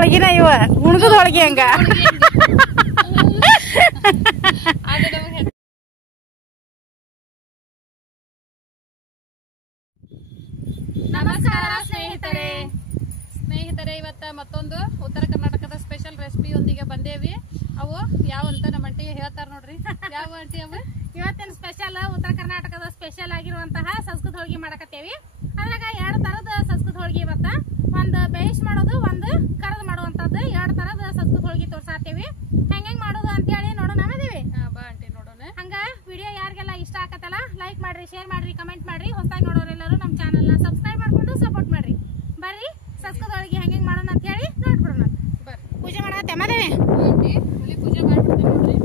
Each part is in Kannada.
ಹೋಳಿಗೆನ ಇವ ಉಣ್ಗದ ಹೋಳಿಗೆ ಹಂಗ. ನಮಸ್ಕಾರ ಸ್ನೇಹಿತರೆ, ಇವತ್ತ ಮತ್ತೊಂದು ಉತ್ತರ ಕರ್ನಾಟಕದ ಸ್ಪೆಷಲ್ ರೆಸಿಪಿಯೊಂದಿಗೆ ಬಂದೇವಿ. ಅವು ಯಾವ ಅಂತ ನಮ್ಮ ಅಂಟಿಗೆ ಹೇಳ್ತಾರ ನೋಡ್ರಿ. ಯಾವ ಅಂಟಿ ಅವು? ಇವತ್ತಿನ ಸ್ಪೆಷಲ್ ಉತ್ತರ ಕರ್ನಾಟಕದ ಸ್ಪೆಷಲ್ ಆಗಿರುವಂತಹ ಸಂಸ್ಕೃತ ಹೋಳಿಗೆ ಮಾಡಕತ್ತೇವಿ. ಅದ್ರಾಗ 2 ತರದ ಸಂಸ್ಕೃತ ಹೋಳಿಗೆ ಇವತ್ತ, ಒಂದು ಬೇಯಿಸ್ ಮಾಡೋದು, ಒಂದು ಕರದ್ ಮಾಡುವಂತದ್ದು, 2 ತರದ ಸಂಸ್ಕೃತ ಹೋಳಿಗೆ ತೋರ್ಸಾತೇವಿ. ಹೆಂಗ್ ಮಾಡೋದು ಅಂತ ಹೇಳಿ ನೋಡೋಣ ನಾವಿದೀವಿ. ಬಾ ಅಂಟಿ ನೋಡೋಣ. ಹಂಗ ವಿಡಿಯೋ ಯಾರಿಗೆಲ್ಲ ಇಷ್ಟ ಆಗತ್ತಲ್ಲ ಲೈಕ್ ಮಾಡ್ರಿ, ಶೇರ್ ಮಾಡ್ರಿ, ಕಮೆಂಟ್ ಮಾಡ್ರಿ. ಹೊಸದಾಗಿ ನೋಡೋರೆಲ್ಲರೂ ನಮ್ಮ ಚಾನಲ್ ನ ಸಬ್ಸ್ಕ್ರೈಬ್ ಮಾಡ್ಕೊಂಡು ಸಪೋರ್ಟ್ ಮಾಡ್ರಿ. ಬರ್ರಿ ಸಂಸ್ಕೃತ ಹೋಳಿಗೆ ಹೆಂಗ್ ಮಾಡೋಣ ಅಂತ ಹೇಳಿ ನೋಡ್ಬಿಡೋಣ. ಬರ್ರಿ ಪೂಜೆ ಮಾಡತ್ತೆ ಮಾದೇವಿ. ಅಂಟಿ ಹುಲಿ ಪೂಜೆ ಮಾಡ್ಬಿಡ್ತೇವೆ ನೋಡ್ರಿ.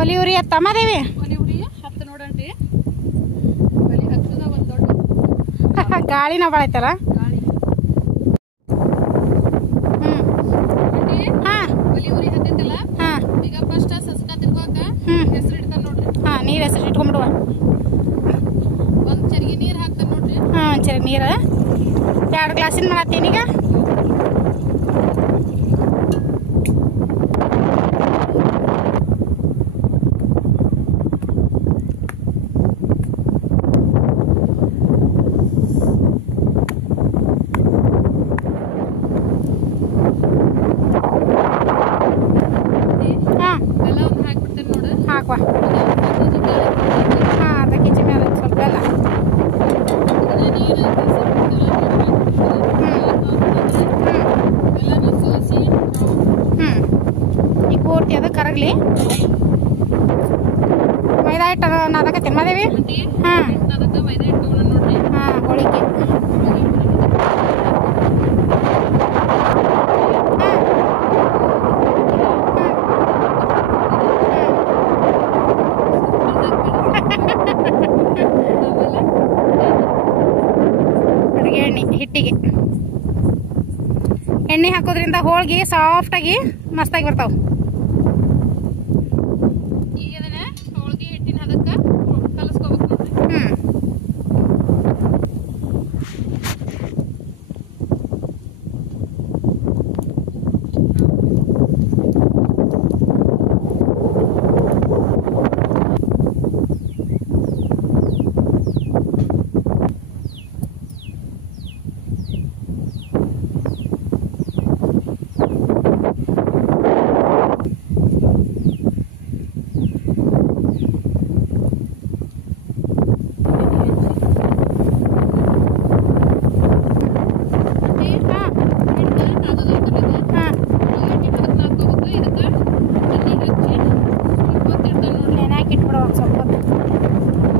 ಒಲಿ ಉರಿ ಅತ್ತ ಮಾದೇವಿ. ಒಲಿ ಉರಿ ಹತ್ತು ನೋಡಂಟಿ. ಒಲಿ ಹತ್ತದ ಒಂದ್ ದೊಡ್ಡ ಗಾಳಿನ ಬಾಳೈತಲ್ಲ. ಗಾಳಿ. ಅಂಟಿ ಒಲಿ ಉರಿ ಹತ್ತೈತಲ್ಲ. ಈಗ ಫಸ್ಟ್ ಸಸ್ಕ ತಿರ್ಗಾಕ ಹೆಸರು ಇಡ್ತಾರ ನೋಡ್ರಿ. ನೀರ್ ಹೆಸರು ಇಟ್ಕೊಂಡ್ಬಿಡುವ. ಒಂದ್ ಚರ್ಗಿ ನೀರ್ ಹಾಕ್ತಾರ ನೋಡ್ರಿ. ಒಂದ್ ಚರಿ ನೀರ 2 ಗ್ಲಾಸಿನ ಮಾಡತ್ತೀನಿ ಈಗ. ಎಲ್ಲ ಒಂದ್ ಹಾಕ್ಬಿಡ್ತೇನೆ ನೋಡು. ಹಾಕುವ. ಅರ್ಧ ಕೆಜಿ ಮೇಲೆ ಸ್ವಲ್ಪ ಬೆಲ್ಲ. ಈಗ ಪೂರ್ತಿ ಅದು ಕರಗ್ಲಿ. ಮೈದಾ ಹಿಟ್ಟು ನಾದಕತ್ತೀನಿ ಮಾದೇವಿ. ಅದಕ್ಕೆ ಮೈದಾ ಹಿಟ್ಟು ನೋಡ್ರಿ. ಹೋಳಿಗೆ ಅಡುಗೆ ಎಣ್ಣೆ ಹಿಟ್ಟಿಗೆ ಎಣ್ಣೆ ಹಾಕೋದ್ರಿಂದ ಹೋಳಿಗೆ ಸಾಫ್ಟ್ ಆಗಿ ಮಸ್ತಾಗಿ ಬರ್ತಾವ. ಈಗ ಅದನ್ನ ಹೋಳಿಗೆ ಹಿಟ್ಟಿನ ಅದಕ್ಕೆ ಕಲಸ್ಕೋಬೇಕು ನೋಡ್ರಿ.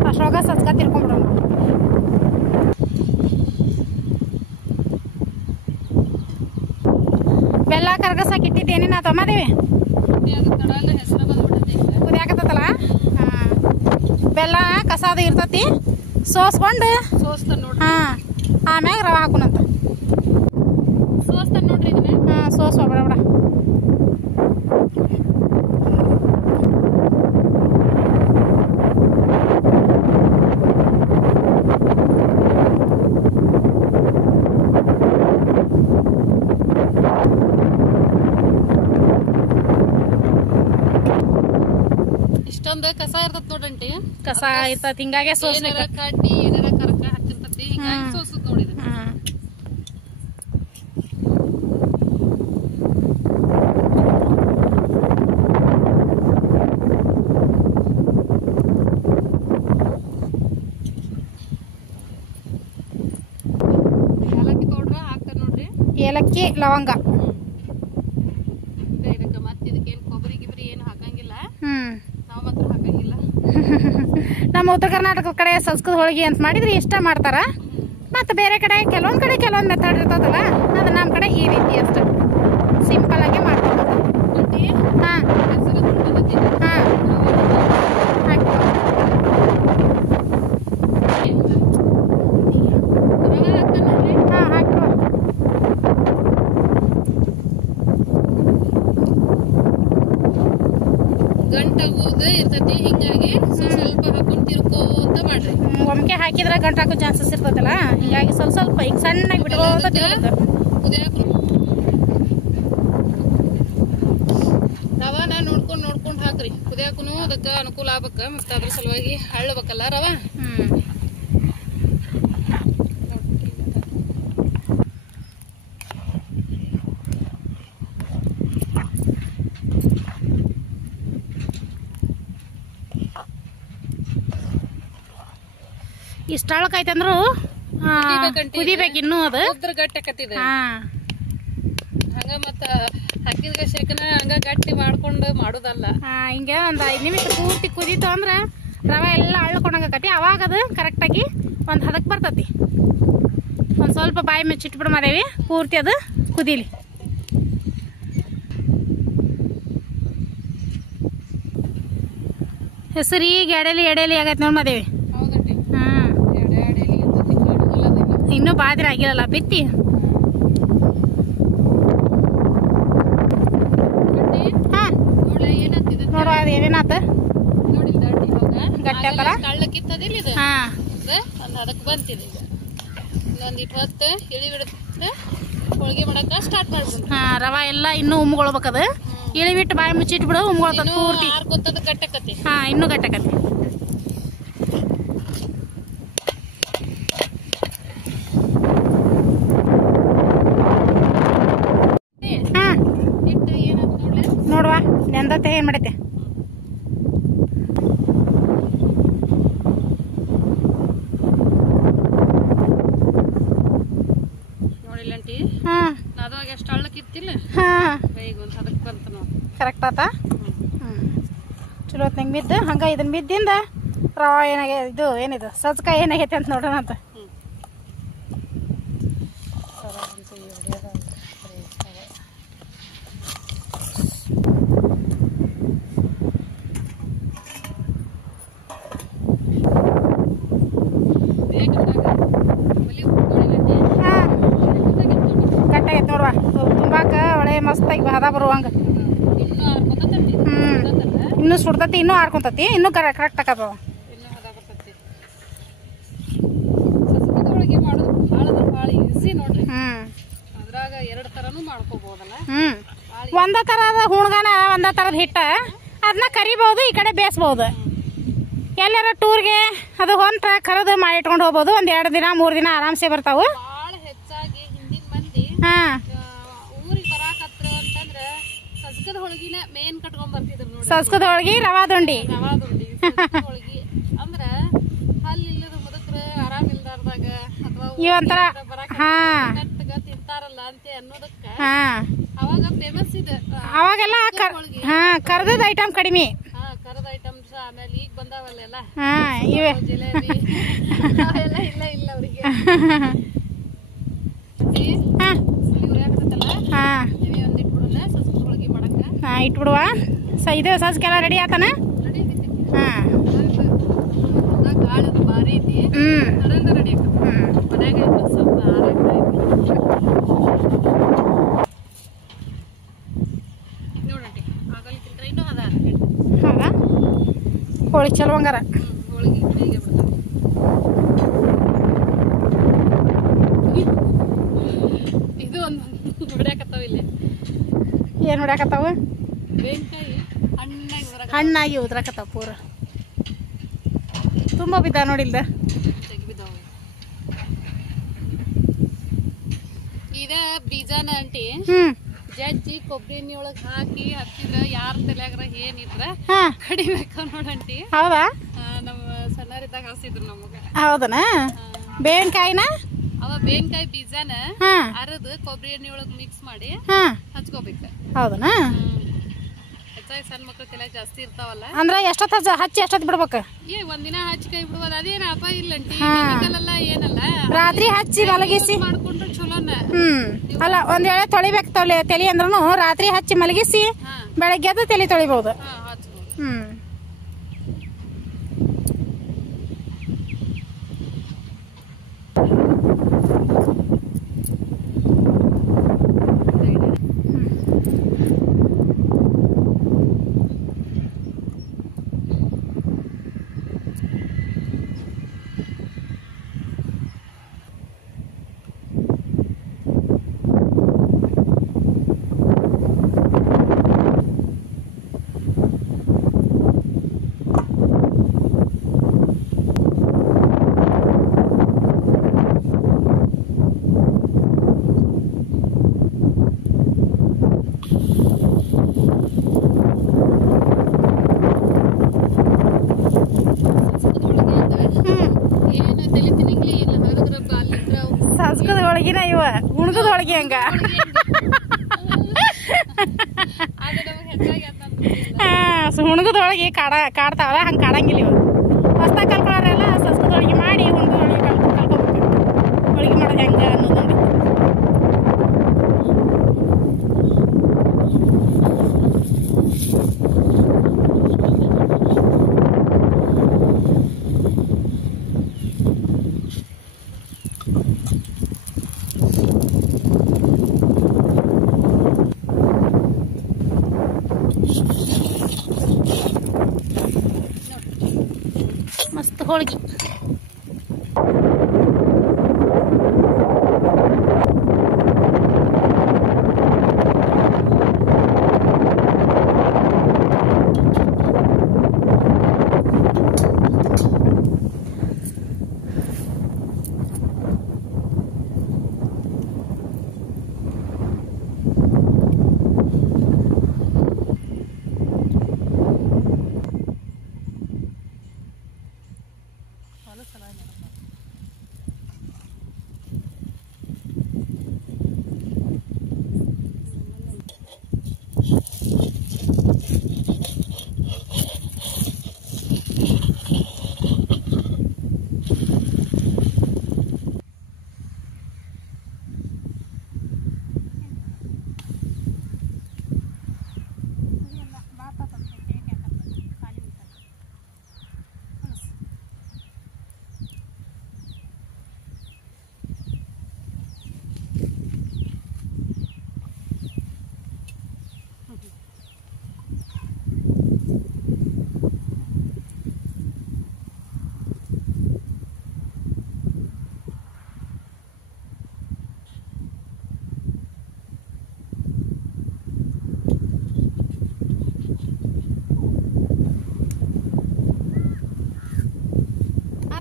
ಅಷ್ಟೊಳಗ ಸಜ್ಕ ತಿರ್ಕೊಂಡ್ಬಿಡೋಣ. ಬೆಲ್ಲ ಕರ್ಗಸಾಕ್ ಇಟ್ಟಿದ್ದೇನೇನ ತಮ್ಮದೇವಿ. ಕುದಿಯಾಕತ್ತಲ್ಲ. ಬೆಲ್ಲ ಕಸಾದ ಇರ್ತತಿ, ಸೋಸ್ಕೊಂಡು ಸೋಸ್ತಾನ ನೋಡ್ರಿ. ಆಮ್ಯಾಗ ರವೆ ಹಾಕೋಣಂತ. ಸೋಸ್ತಾನ ನೋಡ್ರಿ ಇದನ್ನ. ಸೋಸ್ ಬಿಡ ಬಿಡ. ಇಷ್ಟೊಂದು ಕಸ ಇರ್ತದ ನೋಡ್ರಿ. ಕಸ ಇರ್ತತಿ, ಹಿಂಗಾಗೆ ಸೋಸ್ಬೇಕು. ಕಡ್ಡಿ ಏನಾರ ಕರ್ಕ ಹತ್ತಿರ್ತತಿ, ಹಿಂಗಾಗಿ ಸೋಸುದ್ ನೋಡಿದ. ಏಲಕ್ಕಿ ಪೌಡ್ರ್ ಹಾಕ್ತಾರ ನೋಡ್ರಿ. ಏಲಕ್ಕಿ, ಲವಂಗ. ಇದಕ್ಕೆ ಮತ್ತೆ ಇದಕ್ಕೇನು ಕೊಬ್ಬರಿ ಗಿಬ್ರಿ ಏನು ಹಾಕಂಗಿಲ್ಲ. ನಾವು ಮಾತ್ರ ಹಾಕಂಗಿಲ್ಲ. ನಮ್ಮ ಉತ್ತರ ಕರ್ನಾಟಕದ ಕಡೆ ಸಂಸ್ಕೃತ ಹೋಳಿಗೆ ಅಂತ ಮಾಡಿದ್ರೆ ಇಷ್ಟ ಮಾಡ್ತಾರ. ಮತ್ತೆ ಬೇರೆ ಕಡೆ ಕೆಲವೊಂದ್ ಕಡೆ ಕೆಲವೊಂದು ಮೆಥಡ್ ಇರ್ತದಲ್ಲ, ಅದು ನಮ್ಮ ಕಡೆ ಈ ರೀತಿ ಅಷ್ಟ ಸಿಂಪಲ್ ಆಗಿ ಮಾಡ್ತಾರೆ. ಮಾಡ್ರಿ. ಒಮ್ಕೆ ಹಾಕಿದ್ರೆ ಗಂಟು ಹಾಕೋ ಚಾನ್ಸಸ್ ಇರ್ತೈತಲ್ಲ, ಹಿಂಗಾಗಿ ಸ್ವಲ್ಪ ಸ್ವಲ್ಪ ಈಗ ಸಣ್ಣಾಗಿ ಬಿಟ್ಕೋತ ತಿರ್ಬೇಕು. ರವಾನ ನೋಡ್ಕೊಂಡ್ ಹಾಕ್ರಿ. ಕುದಿಯಾಕೂ ಅದಕ್ಕೆ ಅನುಕೂಲ ಆಗ್ಬೇಕ, ಮತ್ತೆ ಅದ್ರ ಸಲುವಾಗಿ ಹಳ್ಳಬೇಕಲ್ಲ ರವಾ. ಇಷ್ಟ ಅಳಕೈತಂದ್ರು ಕುದಿಬೇಕು ಇನ್ನೂ ಅದು ಗಟ್ಟಿ ಆಕತಿದೆ. ಹಂಗ ಮತ್ತ ಹಾಕಿದ ಶೇಕನ ಹಂಗ ಗಟ್ಟಿ ಮಾಡ್ಕೊಂಡು ಮಾಡೋದಲ್ಲ. ಹಿಂಗ ಒಂದ್ 5 ನಿಮಿಷ ಪೂರ್ತಿ ಕುದೀತು ಅಂದ್ರ ರವೆ ಎಲ್ಲ ಅಳ್ಕೊಂಡಾಗತಿ. ಅವಾಗ ಅದು ಕರೆಕ್ಟಾಗಿ ಒಂದ್ ಹದಕ್ ಬರ್ತತಿ. ಒಂದ್ ಸ್ವಲ್ಪ ಬಾಯಿ ಮುಚ್ಚಿಟ್ಬಿಡು ಮಾದೇವಿ, ಪೂರ್ತಿ ಅದು ಕುದೀಲಿ. ಹೆಸರು ಈಗ ಎಡೆಲಿ ಆಗೈತಿ ನೋಡ್ ಮಾದೇವಿ. ಇನ್ನೂ ಬಾದಿರ ಆಗಿರಲ್ಲ ಬಿತ್ತಿ. ನೋಡುವ ಅದು ಏನೇನಾತ ಗಟ್ಟಿ ಆತರ ಅದಕ್ಕೆ ಬಂತಿದೆ. ಇನ್ನೊಂದು 20 ಹೊತ್ತು ಇಳಿ ಬಿಡುತ್ತೆ, ಹೋಳಿಗೆ ಮಾಡಕ ಸ್ಟಾರ್ಟ್ ಮಾಡ್ಬಿಡ್ರಿ. ರವಾ ಎಲ್ಲ ಇನ್ನೂ ಉಮ್ಗೊಳ್ಬೇಕದು. ಇಳಿ ಬಿಟ್ಟು ಬಾಯಿ ಮುಚ್ಚಿಟ್ಬಿಡು, ಉಮ್ಗೊಳ್ತದ ಪೂರ್ತಿ. ಆರ್ಕೊತ್ತದ ಗಟ್ಟಕತಿ. ಇನ್ನೂ ಗಟ್ಟಕತಿ. ನೋಡುವ ನೆಂದತ್ತೆ ಏನ್ ಮಾಡೈತೆ. ನೋಡಿಲ್ಲಂಟಿ ಅದಾಗ ಎಷ್ಟು ಹಳ್ಳಕ್ಕಿತ್ತಿಲ್ಲ, ಈಗ ಒಂದು ಅದಕ್ಕೆ ಬಂತ ನೋಡಿ. ಕರೆಕ್ಟ್ ಆತ. ಚಲೋ ಹೊತ್ನಂಗೆ ಬಿದ್ದು ಹಂಗ ಇದನ್ನ ಬಿದ್ದಿಂದ ರವಾ ಏನಾಗ ಇದು ಏನಿದು ಸಜ್ಕಾಯಿ ಏನಾಗೈತೆ ಅಂತ ನೋಡೋಣ ಅಂತ. ಗಟ್ಟಾಗೈತೆ ನೋಡುವ, ತುಂಬಾಕ ಒಳ್ಳೆ ಮಸ್ತಾಗಿ ಹದ ಬರುವಂಗ. ಇನ್ನೂ ಸುಡ್ತತಿ, ಇನ್ನೂ ಆರ್ಕೊಂತತಿ, ಇನ್ನೂ ಕರೆಕ್ಟ್ ಆಕತ್ತವ. ಭಾಳ ಈಸಿ ನೋಡ್ರಿ. ಅದ್ರಾಗ 2 ತರನು ಮಾಡ್ಕೋಬಹುದಲ್ಲ. ಒಂದ ತರದ ಹುಣ್ಗಾನ, ಒಂದ ತರದ ಹಿಟ್ಟ, ಅದನ್ನ ಕರಿಬಹುದು, ಈ ಕಡೆ ಬೇಯಿಸಬಹುದು. ಎಲ್ಲಾರ ಟೂರ್ಗೆ ಅದು ಹೊಂಟ ಕರೆದು ಮಾಡಿಟ್ಕೊಂಡು ಹೋಗ್ಬೋದು. 1 2 ದಿನ 3 ದಿನ ಆರಾಮ್ಸೆ ಬರ್ತಾವು. ಭಾಳ ಹೆಚ್ಚಾಗಿ ಹಿಂದಿನ ಮಂದಿ ಊರಿಗೆ ಬರಾಕತ್ರ ಅಂತಂದ್ರ ಸಜ್ಕದ ಹೋಳಿಗೆನ ಮೇನ್ ಕಟ್ಕೊಂಡ್ ಬರ್ತಿದ್ರು ನೋಡಿ. ಸಜ್ಕದ ಹೋಳಿಗೆ, ರವಾ ದುಂಡಿ ಹೋಳಿಗೆ ಅಂದ್ರ ಹಲ್ಲಿಲ್ಲದ ಮುದುಕ್ರ ಆರಾಮ್ ಇಲ್ದಾರ್ದಾಗ ಅಥವಾ ಇವಂತರ ತಿಂತಾರಲ್ಲ ಅಂತ ಅನ್ನೋದಕ್ಕ ಅವಾಗ ಫೇಮಸ್ ಇದೆ. ಅವಾಗೆಲ್ಲ ಕರ್ದದ ಐಟಮ್ ಕಡಿಮೆ, ಕರದ ಐಟಮ್ಸ್. ಆಮೇಲೆ ಈಗ ಬಂದಾವಲ್ಲ ಇವೆ ಜಿಲೇಬಿ ಅವೆಲ್ಲ ಇಲ್ಲ ಅವ್ರಿಗೆ. ಒಂದ್ ಇಟ್ಬಿಡಲ್ಲ ಸಜ್ಕದ ಹೋಳಿಗೆ ಮಾಡಕ. ಇಟ್ಬಿಡುವ. ಇದು ಸಜ್ಕೆಲ್ಲ ರೆಡಿ ಆತನ. ಗಾಳದ ಬಾರಿ ಐತಿ, ಅದರಿಂದ ರೆಡಿ ಆಗ್ತದೆ. ಮನ್ಯಾಗ ಸ್ವಲ್ಪ ನೋಡಂಟಿ ಆಗಲಿಕ್ಕಿಂತ ಇನ್ನೂ ಅದ. ಹೌದಾ, ಹೋಳಿಗೆ ಚಲೋ ಹಂಗಾರ. ಹೋಳಿಗೆ ಬೇಗ ಬಿಡ್ತಾರೆ. ಇದು ಒಂದು ಬಿಡಾಕತ್ತಾವ ಇಲ್ಲಿ. ಏನ್ ಬಿಡಾಕತ್ತಾವ? ಬೇನ್ಕಾಯಿ ಹಣ್ಣಾಗಿ ಉದ್ರಾಕತ್ತಾವ ಪೂರ. ತುಂಬಾ ಬಿದ್ದ ನೋಡಿಲ್ದ. ಇದ ಬೀಜಾನ ಅಂಟಿ ಜಜ್ಜಿ ಕೊಬ್ಬರಿ ಎಣ್ಣೆ ಒಳಗ್ ಹಾಕಿ ಹತ್ತಿದ್ರ ಯಾರ ತಲೆಯಾಗ್ರ ಏನಿದ್ರ ಕಡಿಬೇಕ ನೋಡಂಟಿ. ಹೌದಾ, ನಮ್ಮ ಸಣ್ಣರಿದ್ದಾಗ ಹಸಿದ್ರು ನಮಗ. ಹೌದನ? ಬೇನ್ಕಾಯಿನ ಅವ ಬೇನ್ಕಾಯಿ ಬೀಜಾನ ಅರದು ಕೊಬ್ಬರಿ ಎಣ್ಣೆ ಒಳಗ್ ಮಿಕ್ಸ್ ಮಾಡಿ ಹಚ್ಕೋಬೇಕ. ಹೌದನ? ಹೆಚ್ಚಾಗಿ ಸಣ್ಣ ಮಕ್ಳ ತಲೆ ಜಾಸ್ತಿ ಇರ್ತಾವಲ್ಲ, ಅಂದ್ರ ಎಷ್ಟೊತ್ತ ಹಚ್ಚಿ ಎಷ್ಟೊತ್ ಬಿಡ್ಬೇಕ? ಒಂದಿನ ಹಚ್ಚಿ ಕೈ ಬಿಡ್ಬೋದು. ಅದೇನ ಅಪ ಇಲ್ಲಂಟಿ, ಏನಲ್ಲ ರಾತ್ರಿ ಹಚ್ಚಿ ಮಲಗಿಸಿ ಮಾಡ್ಕೊಂಡ್ರೆ ಚಲೋನ. ಅಲ್ಲ, ಒಂದ್ ವೇಳೆ ತೊಳಿಬೇಕು ತಲಿ ಅಂದ್ರೂ ರಾತ್ರಿ ಹಚ್ಚಿ ಮಲಗಿಸಿ ಬೆಳಗ್ಗೆ ಅದು ತಲೆ ತೊಳಿಬಹುದು. ಏನು ತಲೆ ತಿನ್ನಂಗಿಲ್ಲ ಇಲ್ಲ ಹರಿದ್ರಪ್ಪ ಅಲ್ಲಿದ್ರ ಸಂಸ್ಕೃತ ಹೋಳಿಗೆನ ಇವ ಉಣ್ಕದ ಹೋಳಿಗೆ ಹಂಗ ಅದು ನಮಗೆ ಹೆಚ್ಚಾಗಿ ಹುಣ್ಗದ ಹೋಳಿಗೆ ಕಾಡ್ತಾವಲ್ಲ ಹಂಗೆ ಕಾಡಂಗಿಲ್ಲ ಇವ ಹೊಸ್ದಾಗಿ ಕಲ್ಕೊಳ್ಳೋರೆಲ್ಲ ಸಂಸ್ಕೃತ ಹೋಳಿಗೆ ಮಾಡಿ ಹುಣ್ಗದ ಹೋಳಿಗೆ ಕಲ್ಕೋಬೇಕು ಹೋಳಿಗೆ ಮಾಡೋದು ಹೆಂಗ ಅನ್ನೋದು ಮಸ್ತ್ ಹೋಳಿಗೆ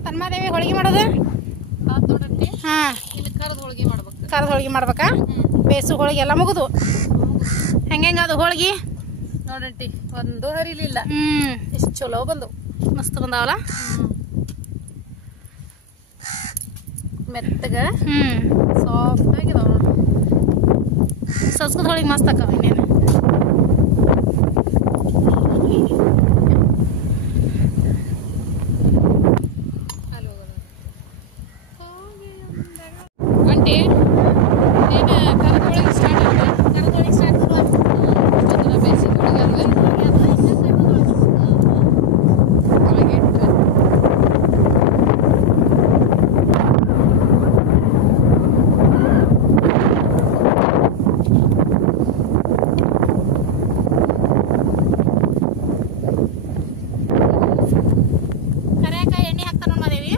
ತನ್ಮಾದೇವಿ ಹೋಳಿಗೆ ಮಾಡೋದು ನೋಡ್ರಿ ಹಾಂ ಇಲ್ಲಿ ಕರದ ಹೋಳಿಗೆ ಮಾಡ್ಬೇಕು ಕರದ ಹೋಳಿಗೆ ಮಾಡ್ಬೇಕಾ ಬೇಸು ಹೋಳಿಗೆ ಎಲ್ಲ ಮುಗಿದು ಹೆಂಗೆ ಅದು ಹೋಳಿಗೆ ನೋಡಂಟಿ ಒಂದು ಹರಿಲಿಲ್ಲ ಎಷ್ಟು ಚಲೋ ಬಂದು ಮಸ್ತ್ ಬಂದಾವಲ್ಲ ಮೆತ್ತಗ ಸಾಫ್ಟ್ ಆಗಿದಾವ ನೋಡ್ರಿ ಸಂಸ್ಕೃತ ಹೋಳಿಗೆ ಮಸ್ತ್ ಆಕವ ಇನ್ನೇನು ಆಂಟಿ ಏನು ಕರದ ಹೋಳಿಗೆ ಸ್ಟಾರ್ಟ್ ಆಗ ಕರದ ಹೋಳಿಗೆ ಸ್ಟಾರ್ಟ್ ಆಗ ಬೇಸಿಗೆ ಹೋಳಿಗೆ ಒಳಗೆ ಇಟ್ಟು ಕರಿಯಾಕ ಎಣ್ಣೆ ಹಾಕ್ತಾನ ಮಾದೇವಿ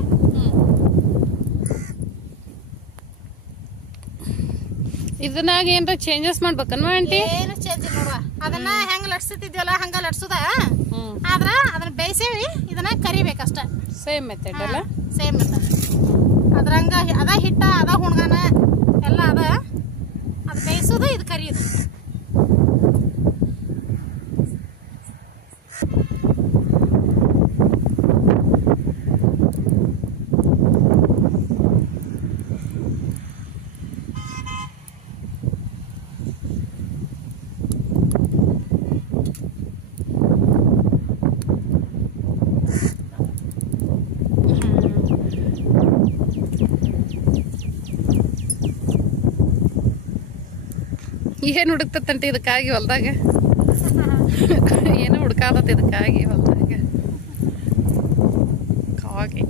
ಇದನ್ನಾಗ ಏನ್ರ ಚೇಂಜಸ್ ಮಾಡ್ಬೇಕನ್ವ ಆಂಟಿ ಏನು ಚೇಂಜ್ ಇಲ್ಲ ನೋಡುವ ಅದನ್ನ ಹೆಂಗ್ ಲಟ್ಸುತ್ತಿದ್ವಲ್ಲ ಹಂಗ ಲಟ್ಸುದ ಆದ್ರ ಅದನ್ನ ಬೇಯಿಸೇವಿ ಇದನ್ನ ಕರಿಬೇಕಷ್ಟ ಸೇಮ್ ಮೆಥಡ್ ಅಲ್ಲ ಸೇಮ್ ಅದ್ರಂಗ ಅದ ಹಿಟ್ಟ ಅದ ಹುಣ್ಗಾನ ಎಲ್ಲ ಅದ ಅದು ಬೇಯಿಸೋದು ಇದು ಕರಿಯೋದು ಏನು ಹುಡುಕ್ತಂಟಿ ಇದಕ್ಕಾಗಿ ಹೊಲ್ದಾಗ ಏನೋ ಹುಡ್ಕಾದತ್ ಇದಕ್ಕಾಗಿ ಹೊಲ್ದಾಗ ಕಾಗಿ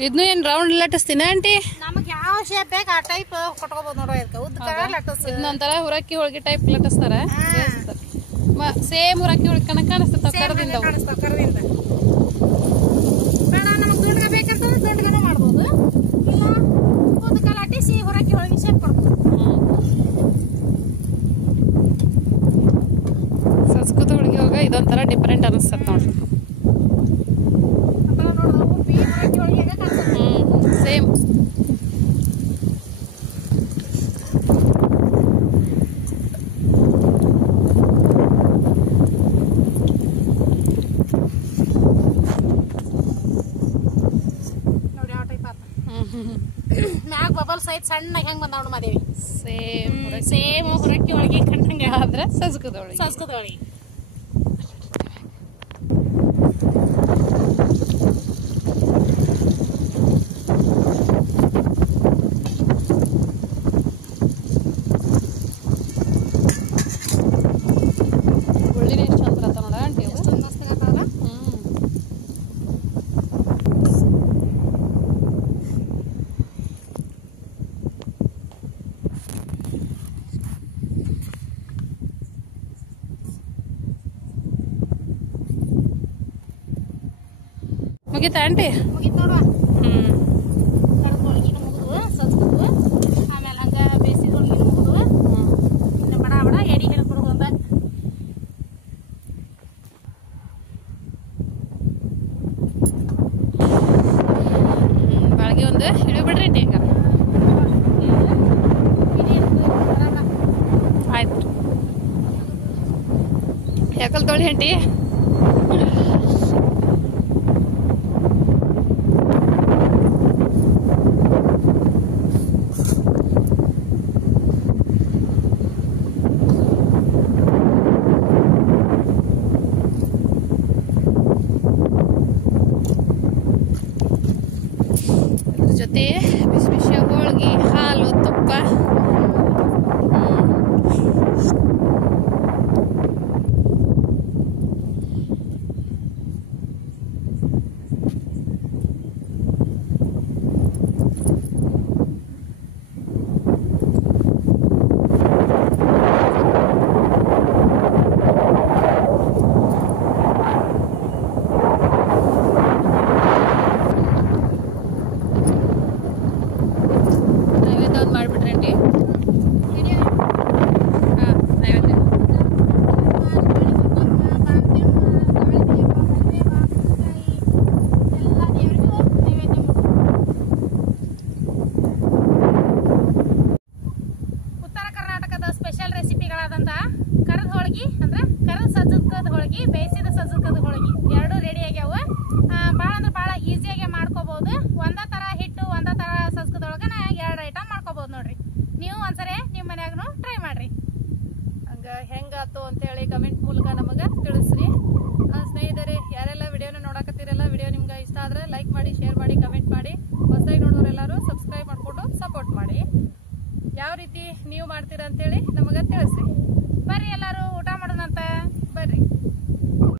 ಇದನ್ನು ಏನು ರೌಂಡ್ ಲಟ್ಟಿಸ್ತೀನ ಆಂಟಿ ನಮಗೆ ಯಾವ ಶೇಪ್ ಬೇಕು ಆ ಟೈಪ್ ಕೊಟ್ಕೋಬಹುದು ನೋಡೋ ಇದಕ್ಕೆ ಉದ್ದ ಲಟ್ಟಿಸ್ ಇದನ್ನೊಂಥರ ಹುರಕ್ಕಿ ಹೋಳಿಗೆ ಟೈಪ್ ಲಟ್ಟಿಸ್ತಾರ ಸೇಮ್ ಹುರಕ್ಕಿ ಹೋಳಿಗೆ ಕಣಕ್ ಕಾಣಿಸ್ತಾವ ಕರದಿಂದ ಕರದಿಂದ ಬೇಡ ನಮಗೆ ದುಂಡ್ಗ ಬೇಕಂತ ದುಂಡ್ಗನೂ ಮಾಡ್ಬೋದು ಇಲ್ಲ ಉದ್ದ ಕಲಾಟಿಸಿ ಹುರಕ್ಕಿ ಹೋಳಿಗೆ ಶೇಪ್ ಕೊಡ್ಬೋದು ಸಂಸ್ಕೃತ ಹೋಳಿಗೆ ಹೋಗ ಇದೊಂಥರ ಡಿಫ್ರೆಂಟ್ ಅನಿಸ್ತದ ನೋಡ್ರಿ ಸೇಮ್ ಐತಿ ಸಣ್ಣಗೆ ಹೆಂಗ್ ಬಂದಾವ ನೋಡು ಮಾದೇವಿ ಸೇಮ್ ಹುರಕ್ಕಿ ಒಳಗೆ ಕಂಡಂಗೆ ಆದ್ರೆ ಸಜ್ಕದೊಳಗೆ ಮುಗಿತಾ ಆಂಟಿ ಮುಗಿತ್ ನೋಡುವ ಕರ್ದ ಹೋಳಿಗೆನೂ ಮುಗಿದ್ವು ಸಜ್ಕದ್ವು ಆಮೇಲೆ ಹಂಗ ಬೇಸಿದ ಹೋಳಿಗೆನೂ ಮುಗಿದ್ವು ಇನ್ನು ಬಡ ಬಡ ಎಡಿ ಹಿಡ್ಕೊಡೋದು ಅಂತ ಬಾಳ್ಗೆ ಒಂದು ಇಳಿ ಬಿಡ್ರಿ ಆಂಟಿ ಈಗ ಆಯ್ತು ಯಾಕಲ್ ತೊಳಿ ಆಂಟಿ ಜೊತೆ ಬಿಸಿ ಬಿಸಿ ಹೋಳಿಗೆ ಹಾಲು ತುಪ್ಪ ಬೇಯಿಸಿದ ಸಜ್ಜಕದ ಹೋಳಿಗೆ ಎರಡು ರೆಡಿ ಆಗ್ಯಾವ ಭಾಳ ಅಂದ್ರೆ ಭಾಳ ಈಸಿಯಾಗಿ ಮಾಡ್ಕೋಬಹುದು ಒಂದ ತರ ಹಿಟ್ಟು ಒಂದ ತರ ಸಜ್ಜಕದೊಳಗನ ಎರಡು ಐಟಮ್ ಮಾಡ್ಕೋಬಹುದು ನೋಡ್ರಿ ನೀವು ಒಂದ್ಸರಿ ನಿಮ್ಮ ಮನ್ಯಾಗನು ಟ್ರೈ ಮಾಡ್ರಿ ಹಂಗ ಹೆಂಗಾತು ಅಂತ ಹೇಳಿ ಕಮೆಂಟ್ ಮೂಲಕ ನಮಗ ತಿಳಿಸ್ರಿ ಸ್ನೇಹಿತರೆ ಯಾರೆಲ್ಲ ವಿಡಿಯೋನ ನೋಡಕತ್ತೀರಲ್ಲ ವಿಡಿಯೋ ನಿಮ್ಗೆ ಇಷ್ಟ ಆದ್ರೆ ಲೈಕ್ ಮಾಡಿ ಶೇರ್ ಮಾಡಿ ಕಮೆಂಟ್ ಮಾಡಿ ಹೊಸದಾಗಿ ನೋಡೋರೆಲ್ಲರೂ ಸಬ್ಸ್ಕ್ರೈಬ್ ಮಾಡ್ಕೊಂಡು ಸಪೋರ್ಟ್ ಮಾಡಿ ಯಾವ ರೀತಿ ನೀವು ಮಾಡ್ತೀರಾ ಅಂತ